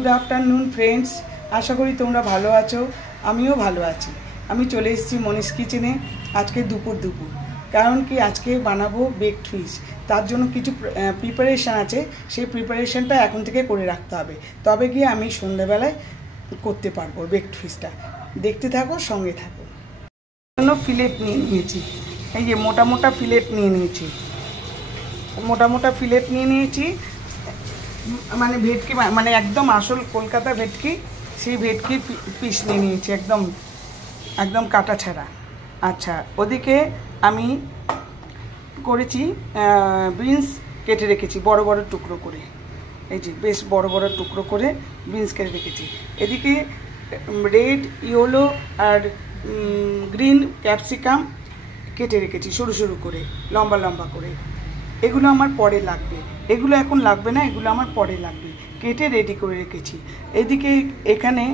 Good afternoon friends, आशा करी তোমরা ভালো আছো। আমিও ভালো আছি। আমি চলে এসেছি মনীষ কিচেনে আজকে দুপুর কারণ কি আজকে বানাবো বেকড ফিশ। তার জন্য কিছু প্রিপারেশন আছে, সেই প্রিপারেশনটা এখন থেকে করে রাখতে হবে, তবে গিয়ে আমি সন্ধ্যাবেলায় করতে পারবো বেকড ফিশটা। দেখতে থাকো, সঙ্গে থাকো। জন্য ফিলেট নিয়ে নিয়েছি, এই যে মোটা মোটা ফিলেট নিয়ে নিয়েছি, মানে ভেটকি, মানে একদম আসল কলকাতা ভেটকি, সেই ভেটকি পিস নিয়ে নিয়েছি, একদম একদম কাটা ছাড়া। আচ্ছা, ওদিকে আমি করেছি বিনস কেটে রেখেছি বড় বড় টুকরো করে, এই যে বেশ বড় বড় টুকরো করে বিনস কেটে রেখেছি। এদিকে রেড, ইয়েলো আর গ্রিন ক্যাপসিকাম কেটে রেখেছি সরু সরু করে, লম্বা লম্বা করে। এগুলো আমার পরে লাগবে, এগুলো এখন লাগবে না, এগুলো আমার পরে লাগবে, কেটে রেডি করে রেখেছি। এদিকে এখানে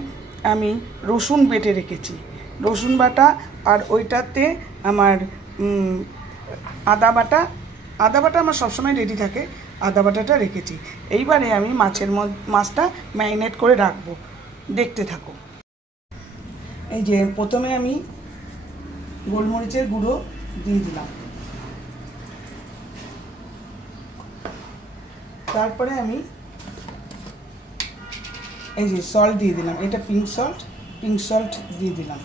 আমি রসুন বেটে রেখেছি, রসুন বাটা, আর ওইটাতে আমার আদা বাটা আমার সবসময় রেডি থাকে, আদা বাটাটা রেখেছি। এইবারে আমি মাছটা ম্যারিনেট করে রাখবো, দেখতে থাকো। এই যে প্রথমে আমি গোলমরিচের গুঁড়ো দিয়ে দিলাম, তারপরে আমি এই যে সল্ট দিয়ে দিলাম, এটা পিঙ্ক সল্ট দিয়ে দিলাম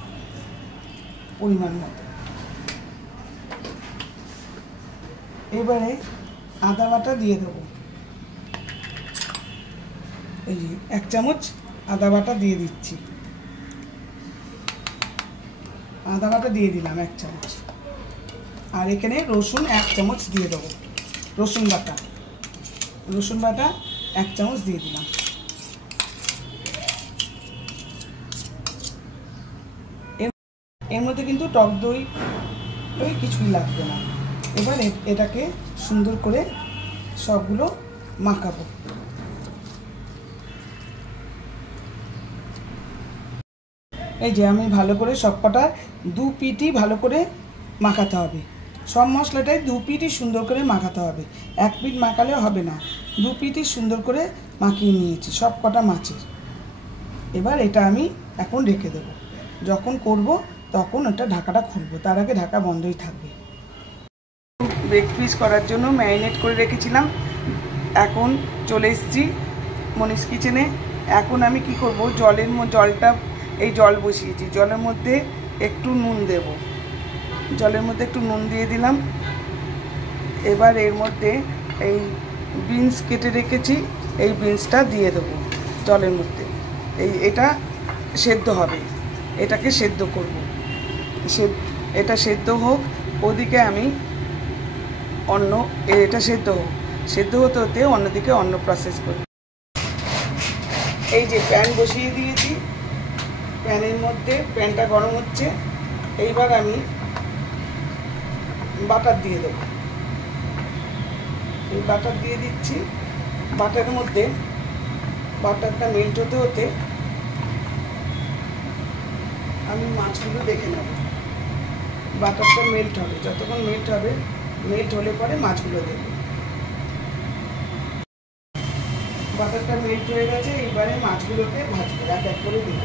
পরিমাণ মতো। এবারে আদা বাটা দিয়ে দেবো, এই যে 1 চামচ আদা বাটা দিয়ে দিচ্ছি, আদা বাটা দিয়ে দিলাম 1 চামচ। আর এখানে রসুন 1 চামচ দিয়ে দেবো, রসুন বাটা 1 চামচ দিয়ে দিলাম। এর মধ্যে কিন্তু টক দই কিছুই লাগবে না। এবার এটাকে সুন্দর করে সবগুলো মাখাবো। এই যে আমি ভালো করে সবকটা 2 পিঠই ভালো করে মাখাতে হবে, সব মশলাটাই 2 পিঠই সুন্দর করে মাখাতে হবে, 1 পিঠ মাখালে হবে না, 2 পিঠই সুন্দর করে মাখিয়ে নিয়েছি সব কটা মাছের। এবার এটা আমি এখন রেখে দেবো, যখন করব তখন ওটা ঢাকাটা খুলবো, তার আগে ঢাকা বন্ধই থাকবে। বেকড ফিশ করার জন্য ম্যারিনেট করে রেখেছিলাম, এখন চলে এসেছি মনীষ কিচেনে। এখন আমি কি করব, জল বসিয়েছি, জলের মধ্যে একটু নুন দেব, জলের মধ্যে একটু নুন দিয়ে দিলাম। এবার এর মধ্যে এই বিনস কেটে রেখেছি, এই বিনসটা দিয়ে দেবো জলের মধ্যে। এটা সেদ্ধ হবে, এটাকে সেদ্ধ করব, এটা সেদ্ধ হোক। ওদিকে আমি এটা সেদ্ধ হতে হতে অন্যদিকে অন্য প্রসেস করি। এই যে প্যান বসিয়ে দিয়েছি, প্যানের মধ্যে প্যানটা গরম হচ্ছে। এইবার আমি বাটার দিয়ে দেবো, এই বাটার দিয়ে দিচ্ছি। বাটারের মধ্যে বাটারটা মেল্ট হতে হতে আমি মাছগুলো দেখে নেব, বাটারটা মেল্ট হবে, যতক্ষণ মেল্ট হলে পরে মাছগুলো দেবো। বাটারটা মেল্ট হয়ে গেছে, এইবারে মাছগুলোকে ভাজবো, এক এক করে দেবো।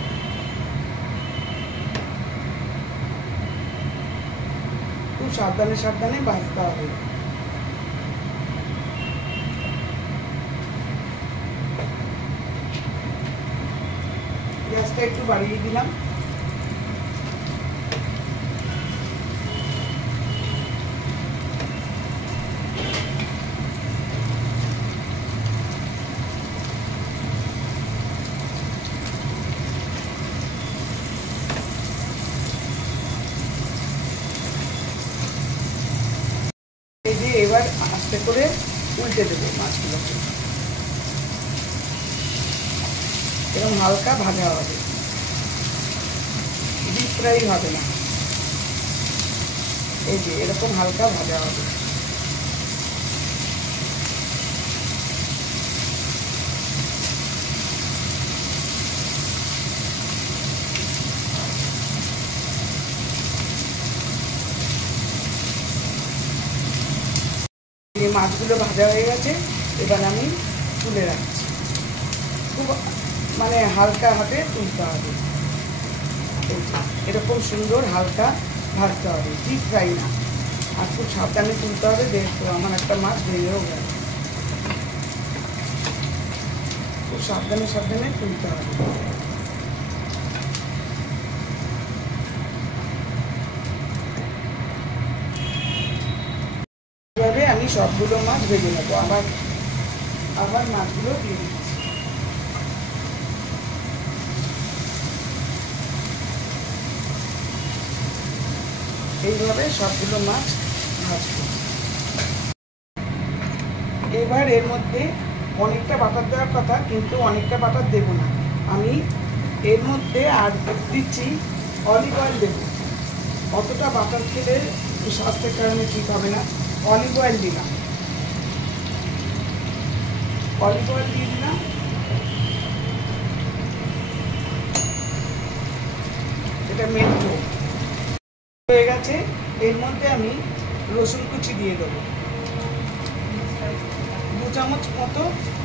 খুব সাবধানে ভাজতে হবে। গ্যাসটা একটু বাড়িয়ে দিলাম। এই যে এবার আস্তে করে উল্টে দেবো মাছগুলোকে, এরকম হালকা ভাজা হবে, ডিপ ফ্রাই হবে না, এই যে এরকম হালকা ভাজা হবে। মাছগুলো ভাজা হয়ে গেছে, এবার আমি তুলে রাখছি। খুব মানে হালকা হাতে তুলতে হবে, এরকম সুন্দর হালকা ভাজতে হবে, ডিপ ফ্রাই না। আর খুব সাবধানে তুলতে হবে। দেখো আমার একটা মাছ ভেঙেও গেল, খুব সাবধানে সাবধানে তুলতে হবে। এভাবে আমি সবগুলো মাছ ভেজে নেবো। আবার মাছগুলো দিয়ে দিচ্ছি। এইভাবে সবগুলো মাছ ভাজবো। এবার এর মধ্যে অনেকটা বাটার দেওয়ার কথা, কিন্তু অনেকটা বাটার দেবো না। আমি এর মধ্যে আর দিচ্ছি অলিভ অয়েল দেবো। অতটা বাটার খেলে স্বাস্থ্যের কারণে ঠিক হবে না। অলিভ অয়েল দিলাম, অলিভ অয়েল দিয়ে দিলাম। এটা মেল্ট হয়ে গেছে। এর মধ্যে আমি রসুন কুচি দিয়ে দেবো, 2 চামচ মতো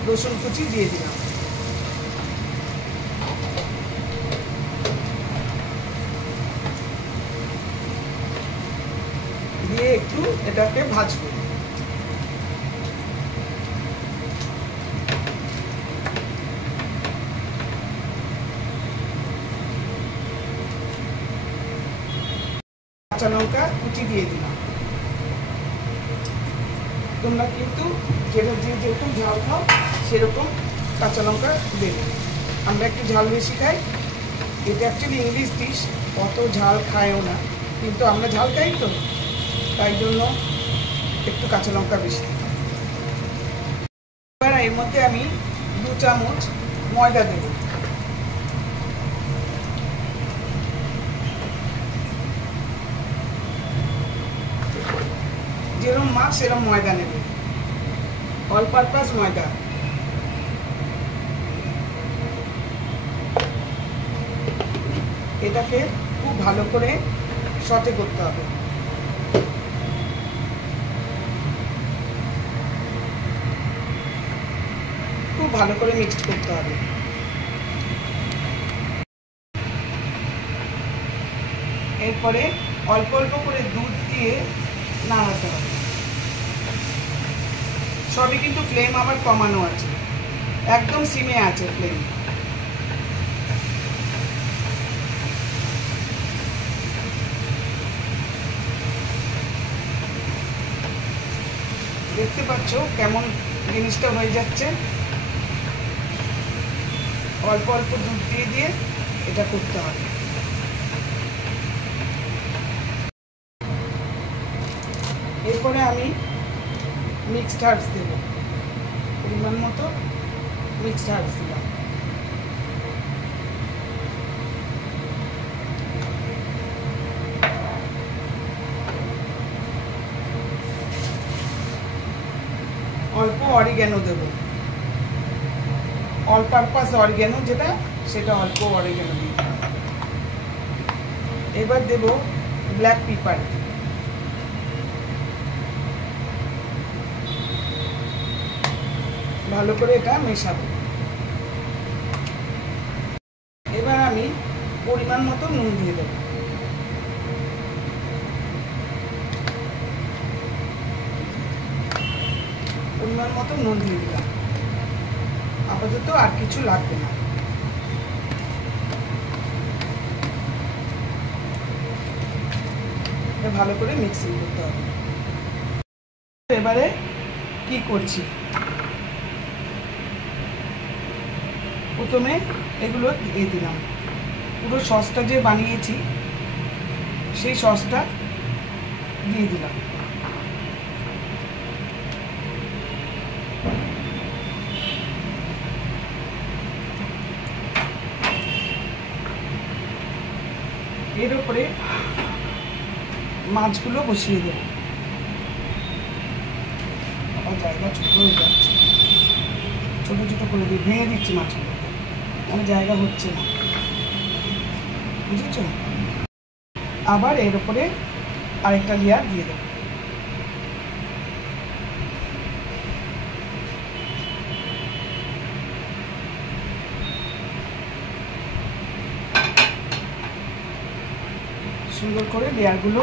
রসুন কুচি দিয়ে দিলাম। দিয়ে একটু এটাকে ভাজবো। কাঁচা লঙ্কা কুচি দিয়ে দিলাম। তোমরা কিন্তু যেরকম ঝাল খাও সেরকম কাঁচা লঙ্কা দেবে। আমরা একটু ঝাল বেশি খাই। এটা অ্যাকচুয়ালি ইংলিশ ডিশ, অত ঝাল খায়ও না, কিন্তু আমরা ঝাল খাই তো, তাই জন্য একটু কাঁচা লঙ্কা বেশি। এবার এর মধ্যে আমি 2 চামচ ময়দা দেব। যেরকম মাছ সেরকম ময়দা নেবে, অল পারপাস ময়দা। এটাকে খুব ভালো করে সটে করতে হবে। খুব ভালো করে মিক্সড করতে হবে। এরপরে অল্প অল্প করে দুধ দিয়ে নাড়াতে হবে। সবই কিন্তু ফ্লেম আবার কমানো আছে, একদম সিমে আছে ফ্লেম। দেখতে পাচ্ছ কেমন জিনিসটা হয়ে যাচ্ছে। অল্প অল্প দুধ দিয়ে দিয়ে এটা করতে হবে। এরপরে আমি মিক্সড হার্বস দেব, পরিমাণ মতো মিক্সড হার্বস দিলাম। অল্প অরিগ্যানো দেব, অল পারপাস অরিগ্যানো যেটা, সেটা অল্প অরিগ্যানো দিই। এবার দেব ব্ল্যাক পেপার। ভালো করে এটা মেশাবো। এবার আমি পরিমাণ মতো নুন দিয়ে দেবো। পরিমাণ মতো নুন দিয়ে দিলাম। আপাতত আর কিছু লাগবে না। ভালো করে মিক্সিং করতে হবে। এবারে কি করছি, প্রথমে এগুলো দিয়ে দিলাম। পুরো সসটা যে বানিয়েছি সেই সসটা দিয়ে দিলাম। এর উপরে মাছগুলো বসিয়ে দেব। আবার জায়গা ছোট হয়ে যাচ্ছে, ছোট ছোট করে দিয়ে ভেঙে দিচ্ছি মাছগুলো, কোনো জায়গা হচ্ছে না, বুঝেছ? আবার এর উপরে আরেকটা লেয়ার দিয়ে দেব। সুন্দর করে লেয়ারগুলো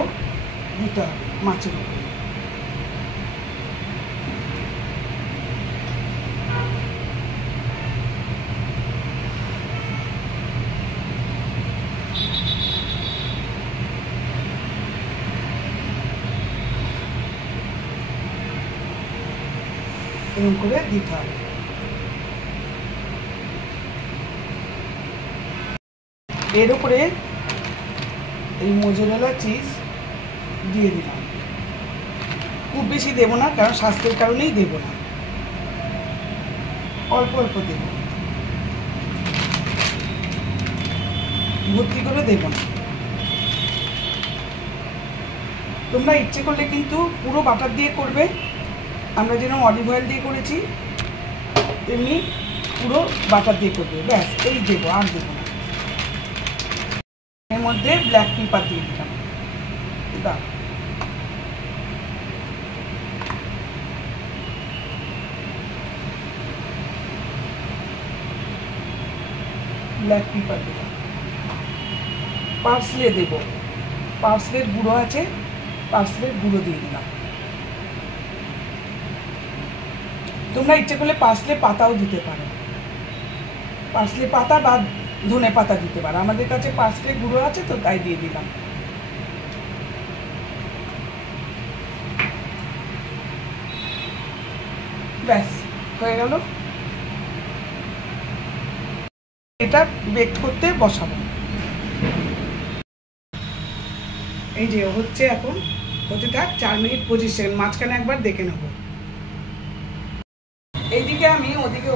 দিতে হবে মাছের উপরে। এরকম করে দিতে হবে। এর উপরে এই মোজারেলা চিজ দিয়ে দিলাম। খুব বেশি দেবো না, কারণ স্বাস্থ্যের কারণেই দেবো না, অল্প অল্প দেব, ভর্তি করে দেব না। তোমরা ইচ্ছে করলে কিন্তু পুরো বাটার দিয়ে করবে, আমরা যেরকম অলিভ অয়েল দিয়ে করেছি তেমনি পুরো বাটার দিয়ে করবে। ব্যাস এই দেবো, আর দেবো না। এর মধ্যে ব্ল্যাক পেপার দিয়ে দিলাম, দাও ব্ল্যাক পেপার দিলাম। পার্সলে দেব, পার্সলের গুঁড়ো আছে, পার্সলের গুঁড়ো দিয়ে দিলাম। তোমরা ইচ্ছে করলে পার্সলে পাতাও দিতে পারো, পার্সলে পাতা বা ধনে পাতা দিতে পারো। আমাদের কাছে পার্সলে গুঁড়ো আছে তো তাই দিয়ে দিলাম। ব্যাস হয়ে গেল। এটা বেক করতে বসাবো। এই যে হচ্ছে, এখন হতে থাক, 4 মিনিট 25 সেকেন্ড, মাঝখানে একবার দেখে নেব। এইদিকে আমি ওদিকে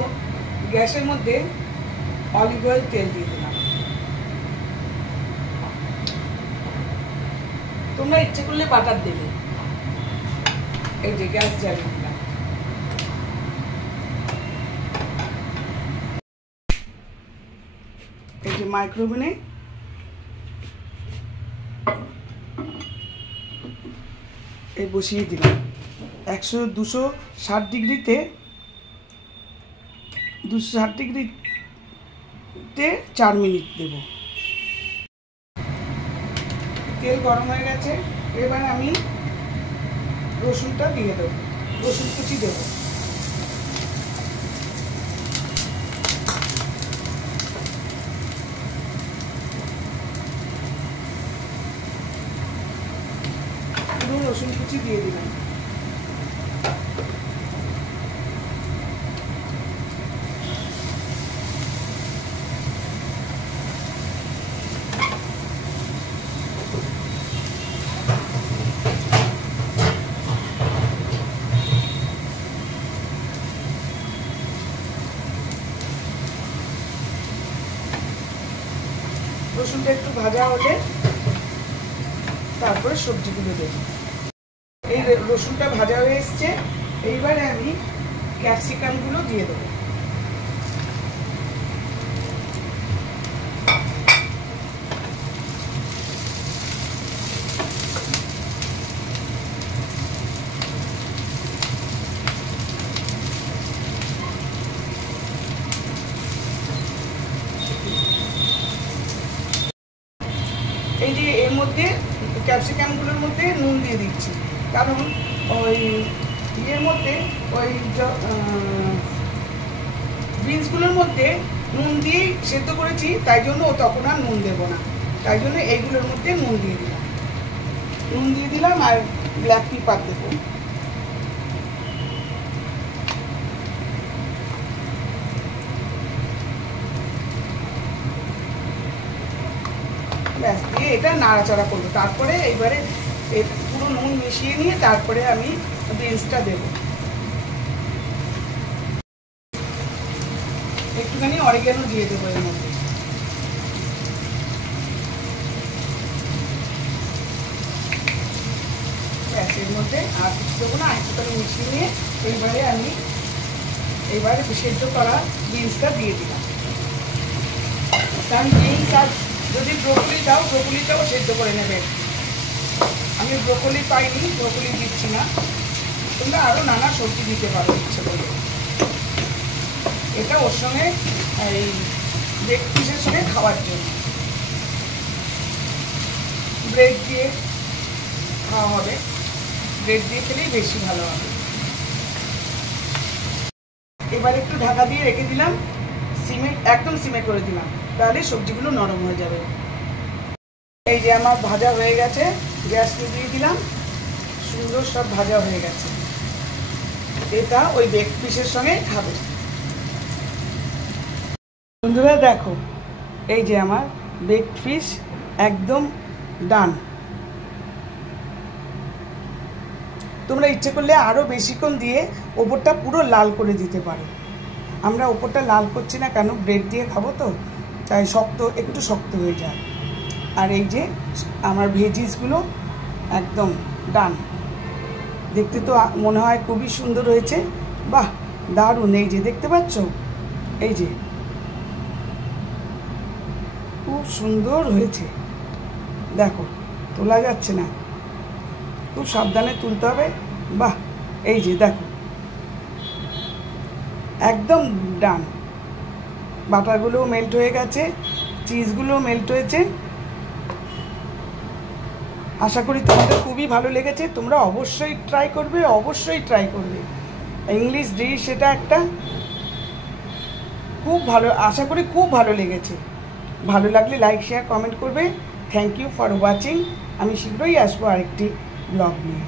গ্যাসের মধ্যে অলিভ অয়েল তেল দিয়ে দিলাম। তোমরা ইচ্ছে করলে বাটার দেবে। এই যে গ্যাস জ্বালিয়ে দিলাম। এই যে মাইক্রোওভেনে এই বসিয়ে দিলাম 260 ডিগ্রিতে 4 মিনিট দেব। তেল গরম হয়ে গেছে, এবার আমি রসুনটা দিয়ে দেবো, রসুন কুচি দেবো। পুরো রসুন কুচি দিয়ে দিলাম। রসুনটা একটু ভাজা হলে তারপরে সবজিগুলো দেব। এই রসুনটা ভাজা হয়ে এসছে, এইবারে আমি ক্যাপসিকামগুলো দিয়ে দেবো। এই যে এর মধ্যে ক্যাপসিকামগুলোর মধ্যে নুন দিয়ে দিচ্ছি, কারণ ওই ইয়ের মধ্যে ওই বিনসগুলোর মধ্যে নুন দিয়েই সেদ্ধ করেছি, তাই জন্য তখন আর নুন দেবো না, তাই জন্য এইগুলোর মধ্যে নুন দিয়ে দিলাম আর ব্ল্যাক পেপার দেবো। ব্যাস দিয়ে এটা নাড়াচাড়া করবো। তারপরে এইবারে পুরো নুন মিশিয়ে নিয়ে তারপরে আমি বিনসটা দেবো। একটুখানি অরিগ্যানো দিয়ে দেবো এর মধ্যে। ব্যাস এর মধ্যে আর কিছু দেবো না, একটুখানি মিশিয়ে নিয়ে এইবারে সেদ্ধ করা বিনসটা দিয়ে দিলাম। কারণ বিনস আর যদি ব্রোকলি দাও, ব্রোকলিটাও সেদ্ধ করে নেবে। আমি ব্রোকলি পাইনি, ব্রোকলি দিচ্ছি না। তোমরা আরও নানা সবজি দিতে পারো ইচ্ছে করে। এটা ওর সঙ্গে এই লেগ পিসের সঙ্গে খাওয়ার জন্য। ব্রেড দিয়ে খাওয়া হবে, ব্রেড দিয়ে খেলেই বেশি ভালো হবে। এবার একটু ঢাকা দিয়ে রেখে দিলাম, সিমে একদম সিমে করে দিলাম, তাহলে সবজিগুলো নরম হয়ে যাবে। এই যে আমার ভাজা হয়ে গেছে, গ্যাস নিভিয়ে দিলাম, সুন্দর সব ভাজা হয়ে গেছে। এটা ওই বেক পিসের সঙ্গে খাবে। বন্ধুরা দেখো, এই যে আমার বেক ফিশ একদম ডান। তোমরা ইচ্ছে করলে আরও বেশিক্ষণ দিয়ে ওপরটা পুরো লাল করে দিতে পারো। আমরা ওপরটা লাল করছি না, কেন ব্রেড দিয়ে খাবো তো, তাই একটু শক্ত হয়ে যায়। আর এই যে আমার ভেজিসগুলো একদম ডান। দেখতে তো মনে হয় খুবই সুন্দর হয়েছে। বাহ, দারুণ। এই যে দেখতে পাচ্ছ, এই যে খুব সুন্দর হয়েছে। দেখো, তোলা যাচ্ছে না, খুব সাবধানে তুলতে হবে। বাহ, এই যে দেখো, একদম ডান। বাটারগুলোও মেল্ট হয়ে গেছে, চিজগুলোও মেল্ট হয়েছে। আশা করি তোমাদের খুবই ভালো লেগেছে। তোমরা অবশ্যই ট্রাই করবে, অবশ্যই ট্রাই করবে। ইংলিশ ডিশ এটা একটা খুব ভালো, আশা করি খুব ভালো লেগেছে। ভালো লাগলে লাইক, শেয়ার, কমেন্ট করবে। Thank you for watching. আমি শীঘ্রই আসবো আরেকটি ব্লগ নিয়ে।